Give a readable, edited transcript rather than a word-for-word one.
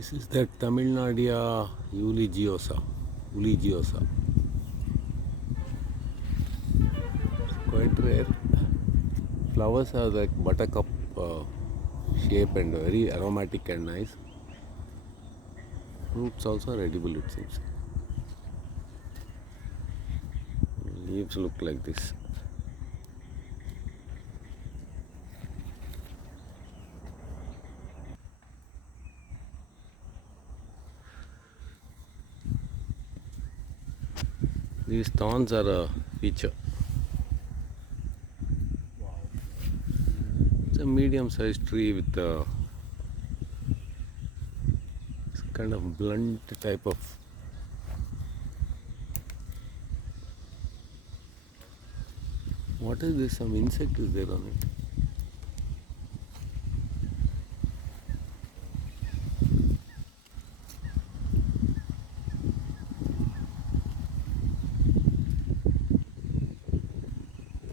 This is the Tamilnadia uligiosa. Uligiosa. It's quite rare. Flowers are like buttercup shape and very aromatic and nice. Fruits also are edible, it seems. Leaves look like this. These thorns are a feature. It's a medium-sized tree with a kind of blunt type of. What is this? Some insect is there on it.